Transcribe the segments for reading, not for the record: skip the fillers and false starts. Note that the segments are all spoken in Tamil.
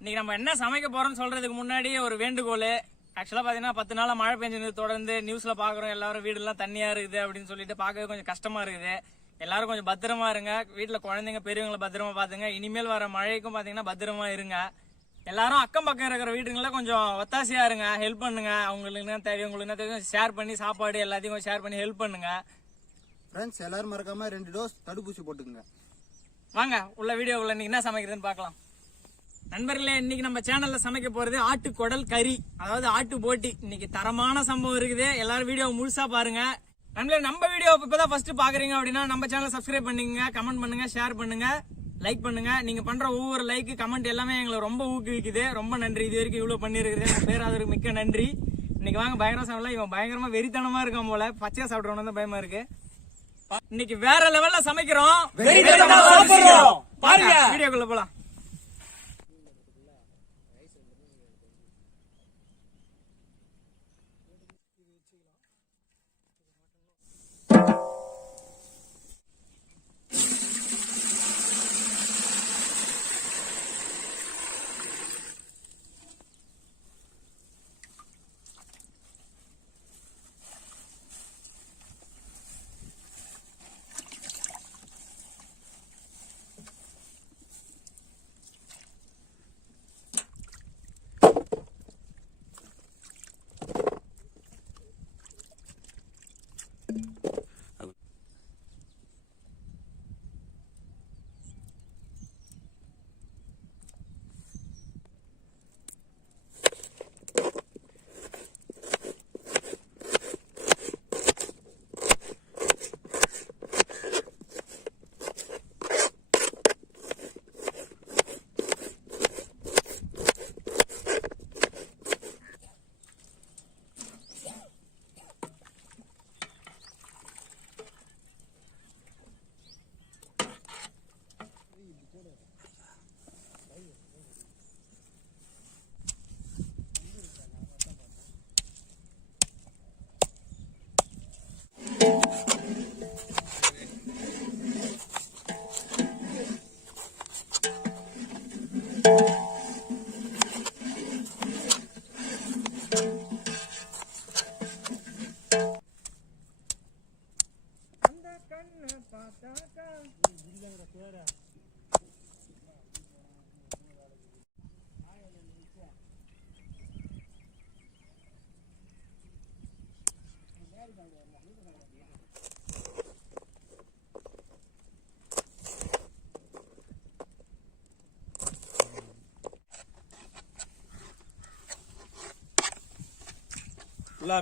இன்னைக்கு நம்ம என்ன சமைக்க போறோம்னு சொல்றதுக்கு முன்னாடி ஒரு வேண்டுகோள். ஆக்சுவலா பாத்தீங்கன்னா 10 நாளா மழை பெஞ்சது தொடர்ந்து நியூஸ்ல பாக்குறோம், எல்லாரும் வீடு எல்லாம் தண்ணியா இருக்குது அப்படின்னு சொல்லிட்டு பார்க்கவே கொஞ்சம் கஷ்டமா இருக்குது. எல்லாரும் கொஞ்சம் பத்திரமா இருங்க, வீட்டுல குழந்தைங்க பெரியவங்களை பத்திரமா பாத்துங்க. இனிமேல் வர மழைக்கும் பாத்தீங்கன்னா பத்திரமா இருங்க. எல்லாரும் அக்கம் பக்கம் இருக்கிற வீட்டுங்கள கொஞ்சம் ஒத்தாசையா இருங்க, ஹெல்ப் பண்ணுங்க. அவங்களுக்கு என்ன தேவை, உங்களுக்கு என்ன தேவை ஷேர் பண்ணி சாப்பாடு எல்லாத்தையும் ஷேர் பண்ணி ஹெல்ப் பண்ணுங்க. ஃப்ரெண்ட்ஸ் எல்லாரும் மறக்காம 2 டோஸ் தடுப்பூசி போட்டுக்கங்க. வாங்க உள்ள வீடியோக்குள்ள இன்னைக்கு என்ன சமைக்கிறதுன்னு பார்க்கலாம். நண்பர்களே, இன்னைக்கு நம்ம சேனல்ல சமைக்க போறது ஆட்டுக்குடல் கறி, அதாவது ஆட்டு போட்டி. இன்னைக்கு தரமான சம்பவம் இருக்குது, எல்லாரும் வீடியோ முழுசா பாருங்க. நண்பர்களே, நம்ம வீடியோ இப்பதான் ஃபர்ஸ்ட் பாக்குறீங்க அப்படின்னா நம்ம சேனல் சப்ஸ்கிரைப் பண்ணுங்க, கமெண்ட் பண்ணுங்க, ஷேர் பண்ணுங்க, லைக் பண்ணுங்க. நீங்க பண்ற ஒவ்வொரு லைக் கமெண்ட் எல்லாமே எங்களை ரொம்ப ஊக்குவிக்குது. ரொம்ப நன்றி, இது வரைக்கும் இவ்வளவு பண்ணிருக்கிறேன். பேராதருக்கு மிக்க நன்றி. இன்னைக்கு வாங்க பயங்கரமா சாப்பிடலாம். இவன் பயங்கரமா வெறித்தனமா இருக்கான் போல, பச்சையா சாப்பிடுறவன தான் பயமா இருக்கு. இன்னைக்கு வேற லெவல்ல சமைக்கிறோம், பாருங்க வீடியோக்குள்ள போலாம்.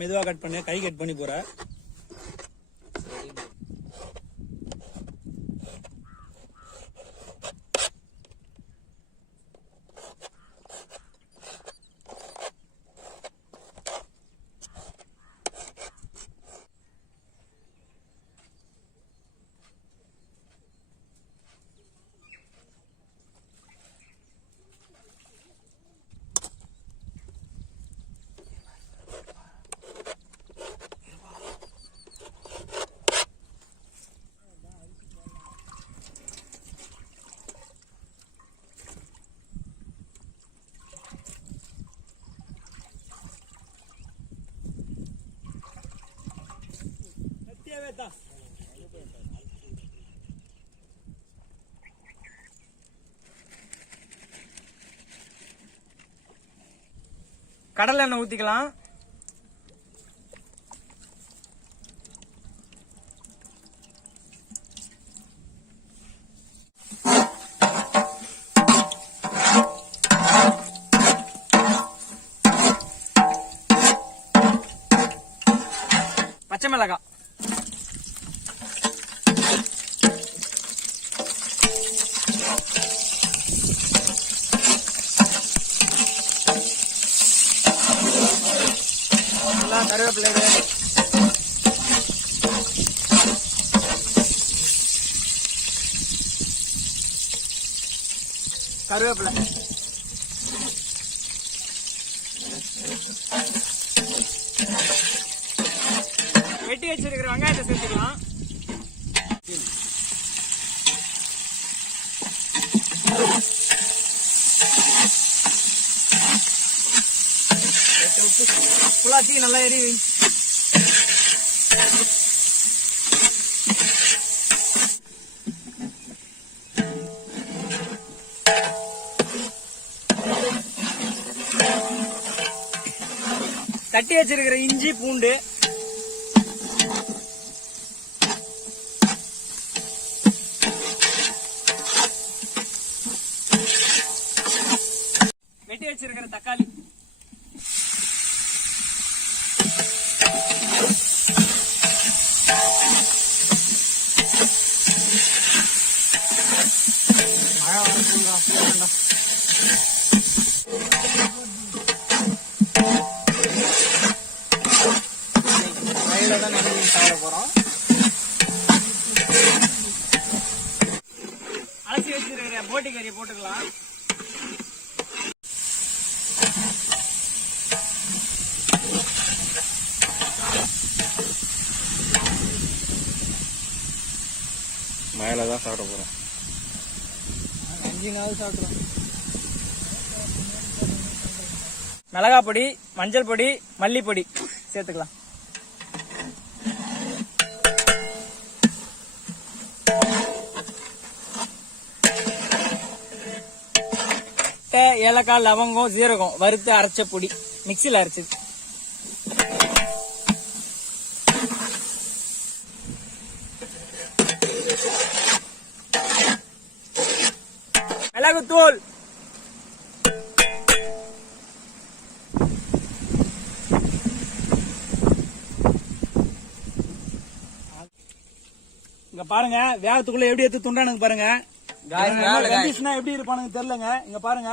மெதுவா கட் பண்ணு, கை கட் பண்ணி போற. கடலை எண்ணெய் ஊத்திக்கலாம். பச்சை மிளகாய், கருவேப்பிலை, கருவேப்பிலை, வெட்டி வச்சிருக்கிற வெங்காயத்தை சேர்த்துக்கலாம். புள்ளாச்சி நல்லா எரி வை. தட்டி வச்சிருக்கிற இஞ்சி பூண்டு வெட்டி வச்சிருக்கிற தக்காளி மழை வரக்கூடாது. மழையில தான் நம்ம சாப்பிட போறோம். அலசி வச்சிருக்கிற போட்டி கறியை போட்டுக்கலாம். மழையில தான் சாப்பிட போறோம். 5 நாள் சாப்பிடுறோம். மிளகாய் பொடி, மஞ்சள் பொடி, மல்லிப்பொடி சேர்த்துக்கலாம். ஏலக்காய், லவங்கம், சீரகம் வறுத்து அரைச்ச பொடி, மிக்சியில் அரைச்சது. மிளகுத்தூள், இங்க பாருங்க வேகத்துக்குள்ள எப்படி எடுத்து துண்டானுங்க பாருங்க. கண்டிஷனா எப்படி இருப்பானுங்க தெரியலங்க. இங்க பாருங்க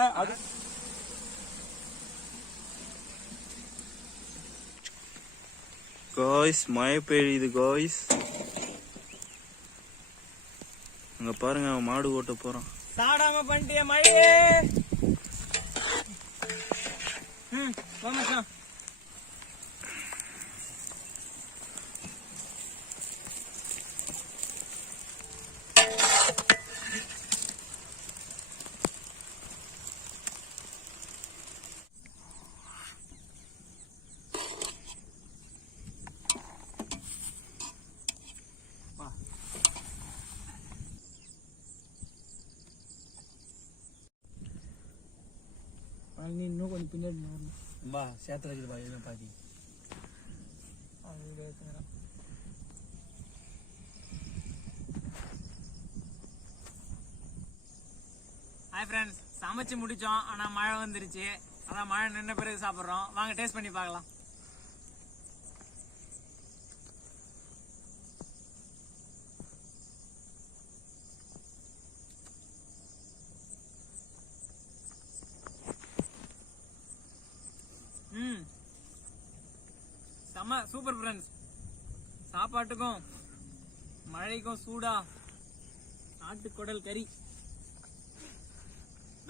காய்ஸ் மழை பெய்யுது காய்ஸ். அங்க பாருங்க அவன் மாடு ஓட்ட போறான். சாடாம பண்ணிட்டிய மழையே. வாங்க. நீ இன்னும் கொஞ்சம் பின்னாடி சேர்த்து வச்சிருப்பா பாக்கி. ஹாய் ஃப்ரெண்ட்ஸ், சமைச்சு முடிச்சோம். ஆனா மழை வந்துருச்சு. அதான் மழை நின்ன பிறகு சாப்பிட்றோம். வாங்க டேஸ்ட் பண்ணி பார்க்கலாம். செம்ம சூப்பர் ஃப்ரெண்ட்ஸ். சாப்பாட்டுக்கும் மழைக்கும் சூடா ஆட்டுக்குடல் கறி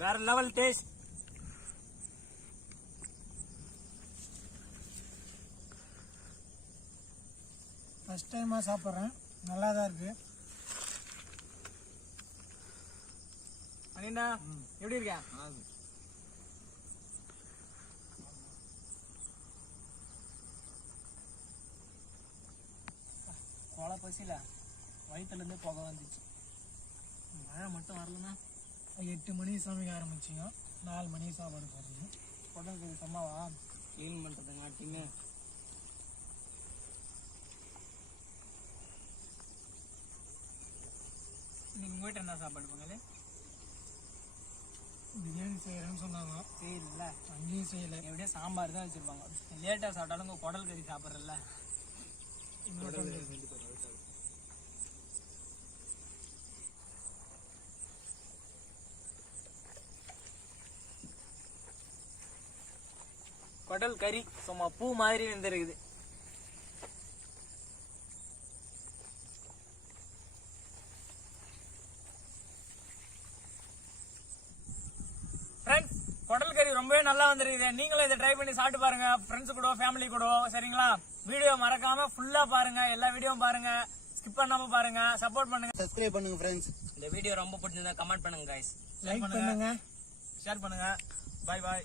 வேற லெவல் டேஸ்ட். ஃபர்ஸ்ட் டைமா சாப்பிட்றேன். நல்லா தான் இருக்கு. அனிண்டா எப்படி இருக்க? கொலை பசியில வயிற்றுல இருந்து புகை வந்துச்சு. மழை மட்டும் வரலன்னா 8 மணிக்கு சமைக்க ஆரம்பிச்சிங்க. 4 மணிக்கு சாப்பாடு போடுறது. உடம்புக்கு சம்மாவா கிளீன் பண்றதுங்காட்டிங்க. நீங்க உங்க வீட்டு என்ன சாப்பாடு பொங்கல்? பிரியாணி செய்யறேன்னு சொன்னாங்க. செய்யல, அங்கேயும் செய்யலை. எப்படியா சாம்பார் தான் வச்சிருப்பாங்க. லேட்டா சாப்பிட்டாலும் உங்க குடல் கறி சாப்பிட்றல. குடல் கறி சும்மா பூ மாதிரி வந்துருக்குது. ஃப்ரெண்ட்ஸ், குடல் கறி ரொம்பவே நல்லா வந்துருக்குது. நீங்களும் இதை ட்ரை பண்ணி சாப்பிட்டு பாருங்க, ஃப்ரெண்ட்ஸ் கூட, ஃபேமிலி கூட. சரிங்களா? வீடியோ மறக்காம ஃபுல்லா பாருங்க, எல்லா வீடியோவும் பாருங்க, ஸ்கிப் பண்ணாம பாருங்க, சப்போர்ட் பண்ணுங்க, சப்ஸ்கிரைப் பண்ணுங்க ஃப்ரெண்ட்ஸ். இந்த வீடியோ ரொம்ப பிடிச்சிருந்தா கமெண்ட் பண்ணுங்க கைஸ், லைக் பண்ணுங்க, ஷேர் பண்ணுங்க. பாய் பாய்.